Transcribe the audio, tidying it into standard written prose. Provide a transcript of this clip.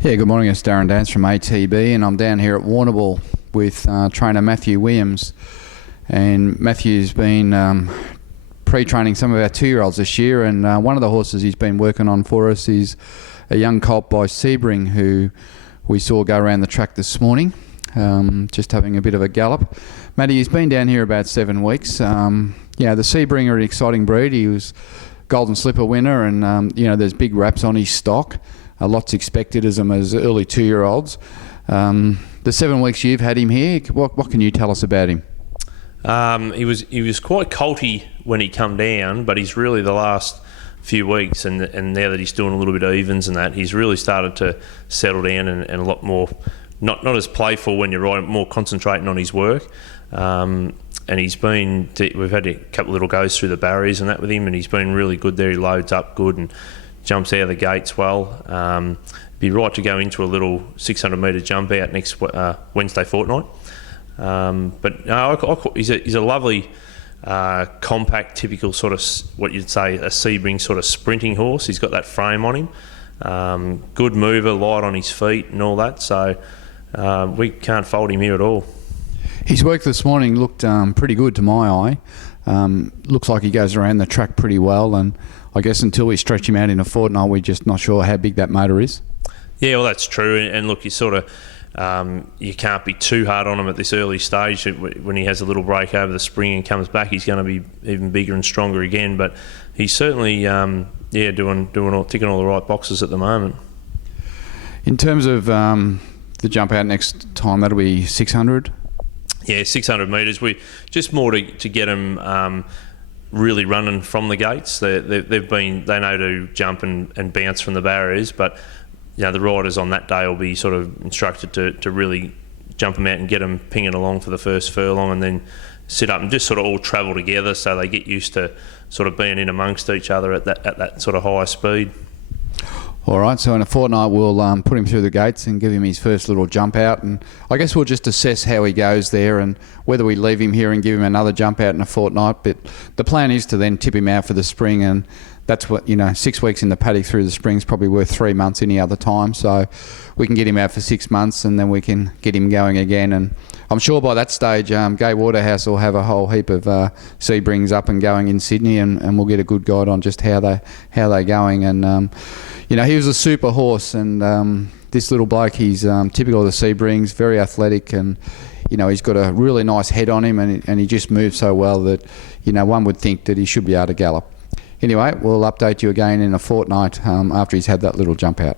Yeah, good morning. It's Darren Dance from ATB, and I'm down here at Warrnambool with trainer Matthew Williams. And Matthew's been pre-training some of our 2-year-olds this year, and one of the horses he's been working on for us is a young colt by Sebring, who we saw go around the track this morning, just having a bit of a gallop. Matty, he's been down here about 7 weeks. The Sebring are an exciting breed. He was Golden Slipper winner, and there's big raps on his stock. Lots expected as early 2-year-olds. The 7 weeks you've had him here, what can you tell us about him? He was quite colty when he come down, but he's really the last few weeks, and now that he's doing a little bit of evens and that, he's really started to settle down and a lot more, not as playful when you're riding, more concentrating on his work. And we've had a couple of little goes through the barriers and that with him, and he's been really good there. He loads up good and jumps out of the gates well. Be right to go into a little 600 metre jump out next Wednesday fortnight. He's a lovely, compact, typical sort of what you'd say a Sebring sort of sprinting horse. He's got that frame on him. Good mover, light on his feet and all that. So we can't fault him here at all. His work this morning looked pretty good to my eye. Looks like he goes around the track pretty well, and I guess until we stretch him out in a fortnight, we're just not sure how big that motor is. Yeah, well, that's true. And look, you sort of you can't be too hard on him at this early stage. When he has a little break over the spring and comes back, he's going to be even bigger and stronger again. But he's certainly ticking all the right boxes at the moment. In terms of the jump out next time, that'll be 600. Yeah, 600 metres. We just more to get him really running from the gates. They know to jump and bounce from the barriers, but the riders on that day will be sort of instructed to really jump them out and get them pinging along for the first furlong, and then sit up and just sort of all travel together so they get used to sort of being in amongst each other at that sort of high speed. All right, so in a fortnight we'll put him through the gates and give him his first little jump out, and I guess we'll just assess how he goes there and whether we leave him here and give him another jump out in a fortnight. But the plan is to then tip him out for the spring, and that's what, 6 weeks in the paddock through the spring is probably worth 3 months any other time. So we can get him out for 6 months and then we can get him going again. And I'm sure by that stage, Gay Waterhouse will have a whole heap of Sebrings up and going in Sydney, and we'll get a good guide on just how they're going. And he was a super horse, and this little bloke, he's typical of the Sebrings, very athletic, and he's got a really nice head on him, and he just moves so well that one would think that he should be able to gallop. Anyway, we'll update you again in a fortnight after he's had that little jump out.